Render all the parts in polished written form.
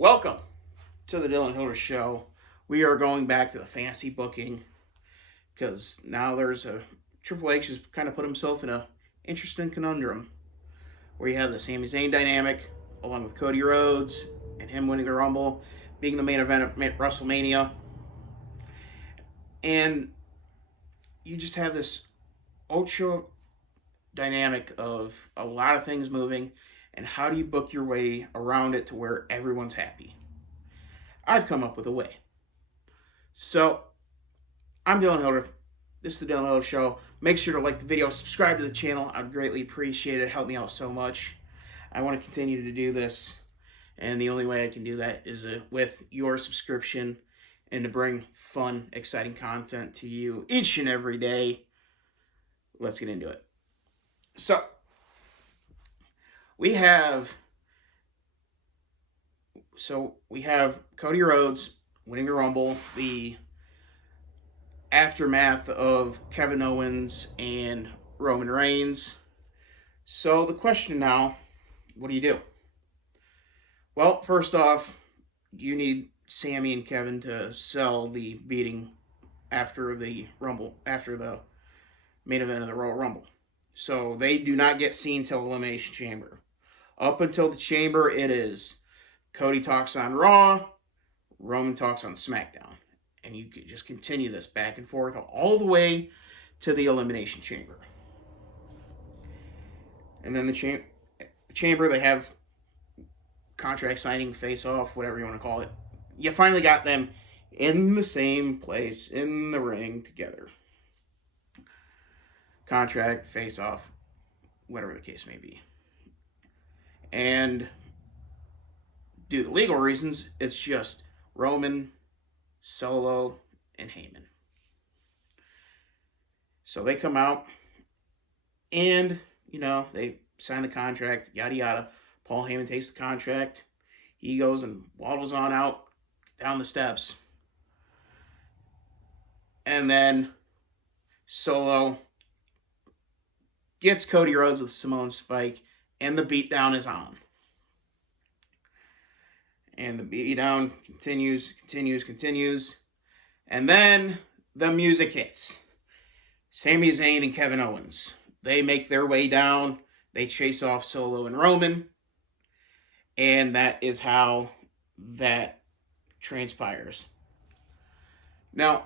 Welcome to the Dylan Hilder Show. We are going back to the fantasy booking because now there's a Triple H has kind of put himself in a interesting conundrum where you have the Sami Zayn dynamic along with Cody Rhodes and him winning the Rumble, being the main event of Wrestlemania, and you just have this ultra dynamic of a lot of things moving. And how do you book your way around it to where everyone's happy? I've come up with a way. So, I'm Dylan Hilder. This is the Dylan Hilder Show. Make sure to like the video, subscribe to the channel. I'd greatly appreciate it. Help me out so much. I want to continue to do this. And the only way I can do that is with your subscription and to bring fun, exciting content to you each and every day. Let's get into it. So, we have Cody Rhodes winning the Rumble, the aftermath of Kevin Owens and Roman Reigns. So the question now, what do you do? Well, first off, you need Sami and Kevin to sell the beating after the Rumble, after the main event of the Royal Rumble. So they do not get seen till Elimination Chamber. Up until the Chamber, it is Cody talks on Raw, Roman talks on SmackDown. And you could just continue this back and forth all the way to the Elimination Chamber. And then the Chamber, they have contract signing, face-off, whatever you want to call it. You finally got them in the same place, in the ring, together. Contract, face-off, whatever the case may be. And due to legal reasons, it's just Roman, Solo, and Heyman. So they come out and, they sign the contract, yada yada. Paul Heyman takes the contract. He goes and waddles on out down the steps. And then Solo gets Cody Rhodes with Samoan Spike. And the beatdown is on. And the beatdown continues. And then the music hits. Sami Zayn and Kevin Owens. They make their way down. They chase off Solo and Roman. And that is how that transpires. Now,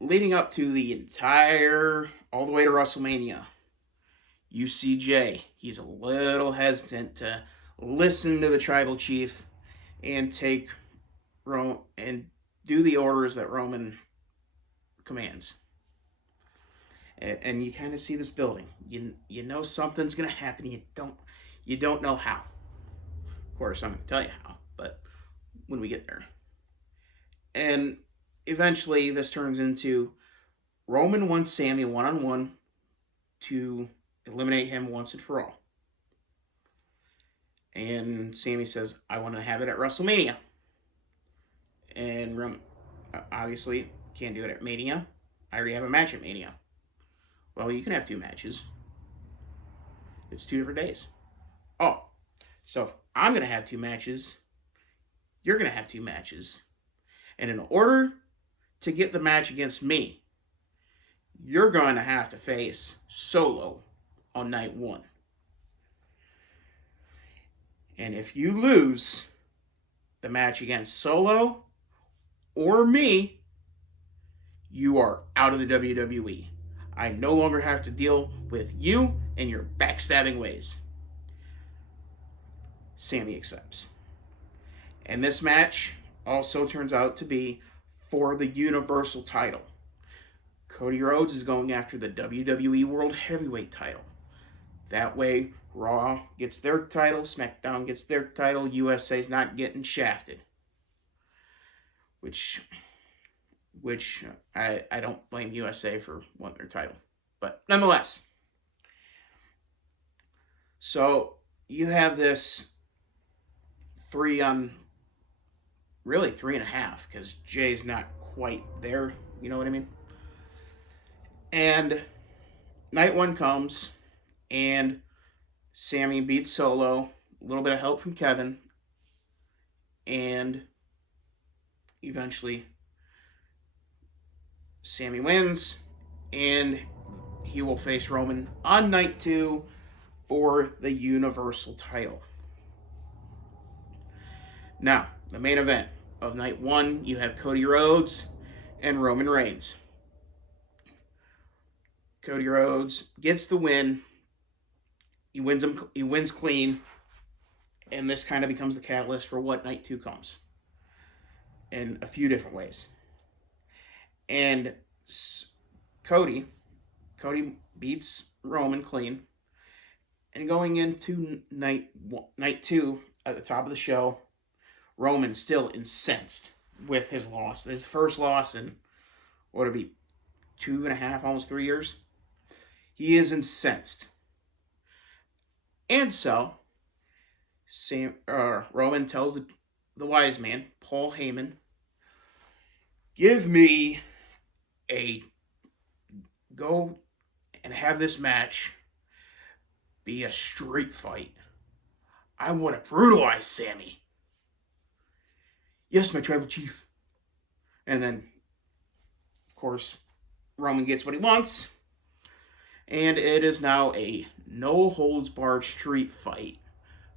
leading up to all the way to WrestleMania, you see Jay. He's a little hesitant to listen to the tribal chief and and do the orders that Roman commands. And you kind of see this building. You know something's gonna happen. You don't know how. Of course, I'm gonna tell you how, but when we get there. And eventually, this turns into Roman wants Sami one-on-one to eliminate him once and for all. And Sami says, I want to have it at WrestleMania. And Roman, obviously, can't do it at Mania. I already have a match at Mania. Well, you can have two matches. It's 2 different days. Oh, so if I'm going to have 2 matches, you're going to have 2 matches. And in order to get the match against me, you're going to have to face Solo on night 1. And if you lose the match against Solo or me, you are out of the WWE. I no longer have to deal with you and your backstabbing ways. Sami accepts. And this match also turns out to be for the Universal title. Cody Rhodes is going after the WWE World Heavyweight title. That way, Raw gets their title, SmackDown gets their title, USA's not getting shafted. Which I don't blame USA for wanting their title. But nonetheless. So, you have this 3.5, because Jay's not quite there, you know what I mean? And night 1 comes, and Sami beats Solo little bit of help from Kevin, and eventually Sami wins, and he will face Roman on night 2 for the Universal title. Now, the main event of night 1, you have Cody Rhodes and Roman Reigns. Cody Rhodes gets the win. He wins clean, and this kind of becomes the catalyst for what night 2 comes in a few different ways. And Cody beats Roman clean, and going into night 2 at the top of the show, Roman's still incensed with his loss. His first loss in, what would it be, 2.5, almost 3 years? He is incensed. And so, Roman tells the wise man, Paul Heyman, give me a go and have this match be a street fight. I want to brutalize Sami. Yes, my tribal chief. And then, of course, Roman gets what he wants. And it is now a no-holds-barred street fight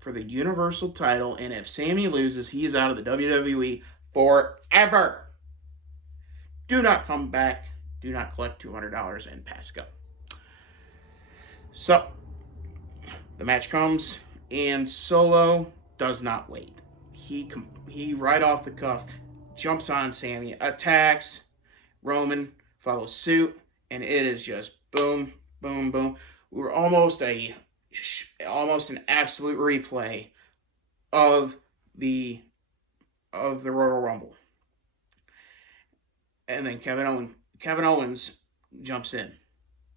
for the Universal title. And if Sami loses, he's out of the WWE forever. Do not come back. Do not collect $200 and pass go. So, the match comes, and Solo does not wait. He right off the cuff jumps on Sami, attacks. Roman follows suit, and it is just boom, boom, boom. We're almost an absolute replay of the Royal Rumble. And then Kevin Owens jumps in,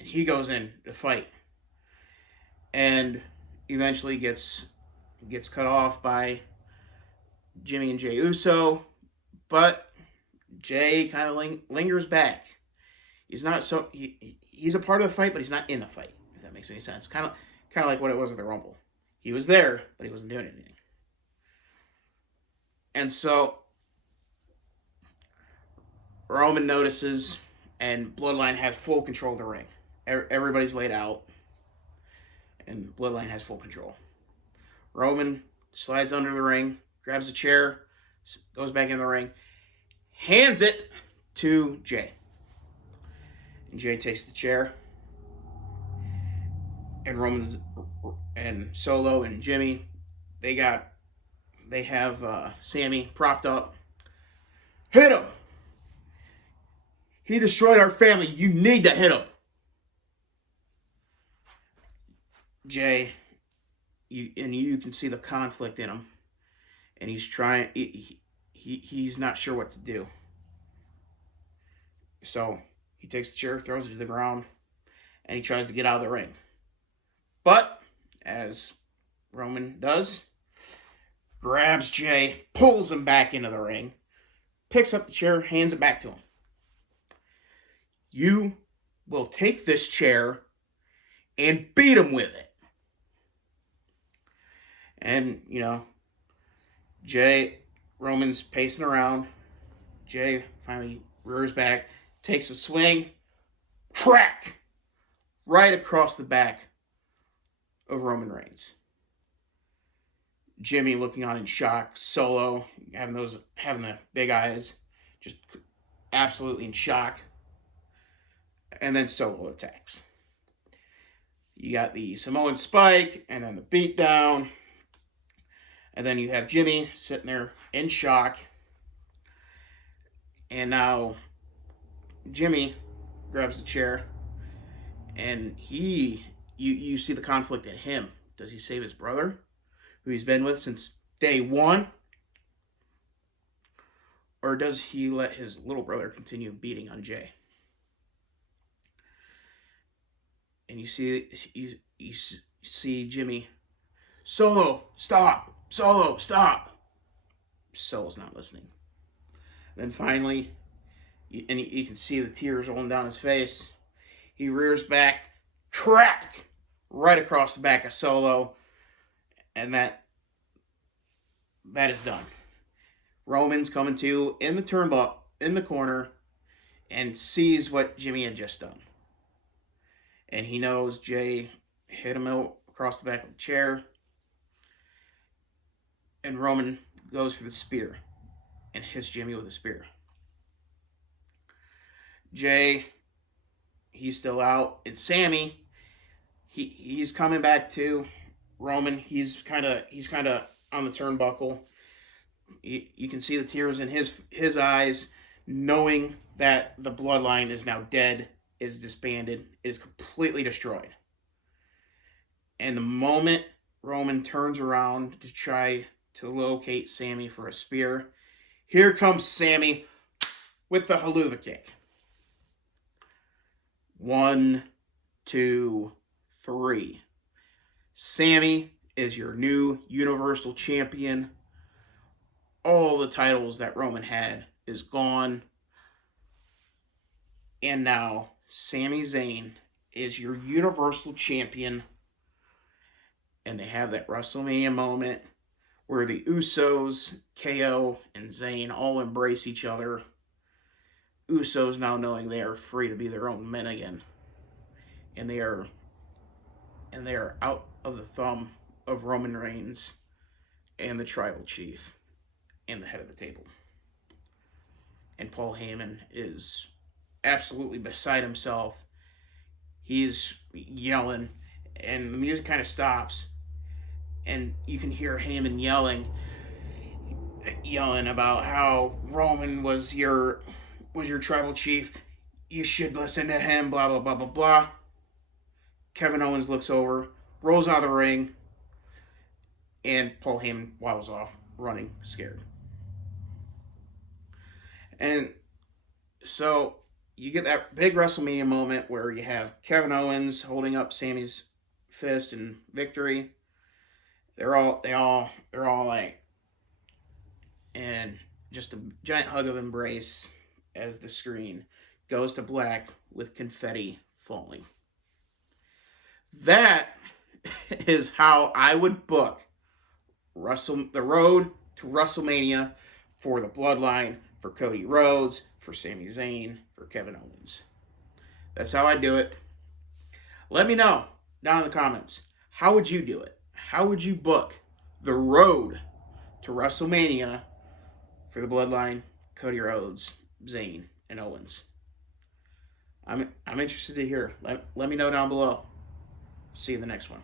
and he goes in to fight, and eventually gets cut off by Jimmy and Jey Uso, but Jey kind of lingers back. He's not so he's a part of the fight, but he's not in the fight. If that makes any sense, kind of like what it was at the Rumble. He was there, but he wasn't doing anything. And so Roman notices, and Bloodline has full control of the ring. Everybody's laid out, and Bloodline has full control. Roman slides under the ring, grabs a chair, goes back in the ring, hands it to Jey. And Jey takes the chair, and Solo and Jimmy, they have Sami propped up. Hit him! He destroyed our family. You need to hit him. Jey, you can see the conflict in him, and he's trying. He's not sure what to do. So he takes the chair, throws it to the ground, and he tries to get out of the ring. But as Roman does, grabs Jey, pulls him back into the ring, picks up the chair, hands it back to him. You will take this chair and beat him with it. And, Roman's pacing around. Jey finally rears back, takes a swing, crack, right across the back of Roman Reigns. Jimmy looking on in shock. Solo having the big eyes, just absolutely in shock. And then Solo attacks. You got the Samoan spike, and then the beatdown. And then you have Jimmy sitting there in shock. And now Jimmy grabs the chair, and you see the conflict in him. Does he save his brother, who he's been with since day one? Or does he let his little brother continue beating on Jey? And you see Jimmy, Solo, stop! Solo, stop! Solo's not listening. Then finally, you can see the tears rolling down his face. He rears back, crack, right across the back of Solo. And that that is done. Roman's coming to in the turnbuckle in the corner and sees what Jimmy had just done. And he knows Jay hit him out across the back of the chair. And Roman goes for the spear and hits Jimmy with a spear. Jay, he's still out. It's Sami. He's coming back to Roman. He's kind of on the turnbuckle. You can see the tears in his eyes, knowing that the bloodline is now dead, is disbanded, is completely destroyed. And the moment Roman turns around to try to locate Sami for a spear, here comes Sami with the haluva kick. 1, 2, 3. Sami is your new Universal Champion. All the titles that Roman had is gone. And now Sami Zayn is your Universal Champion. And they have that WrestleMania moment where the Usos, KO, and Zayn all embrace each other. Usos now knowing they are free to be their own men again. And they are out of the thumb of Roman Reigns and the Tribal Chief and the head of the table. And Paul Heyman is absolutely beside himself. He's yelling, and the music kind of stops, and you can hear Heyman yelling about how Roman was your Tribal Chief. You should listen to him, blah, blah, blah, blah, blah. Kevin Owens looks over, rolls out of the ring, and Paul Heyman waddles off, running, scared. And so you get that big WrestleMania moment where you have Kevin Owens holding up Sami's fist in victory. They're all like, and just a giant hug of embrace as the screen goes to black with confetti falling. That is how I would book the road to WrestleMania for the Bloodline, for Cody Rhodes, for Sami Zayn, for Kevin Owens. That's how I do it. Let me know down in the comments. How would you do it? How would you book the road to WrestleMania for the Bloodline, Cody Rhodes, Zayn, and Owens? I'm interested to hear. Let me know down below. See you in the next one.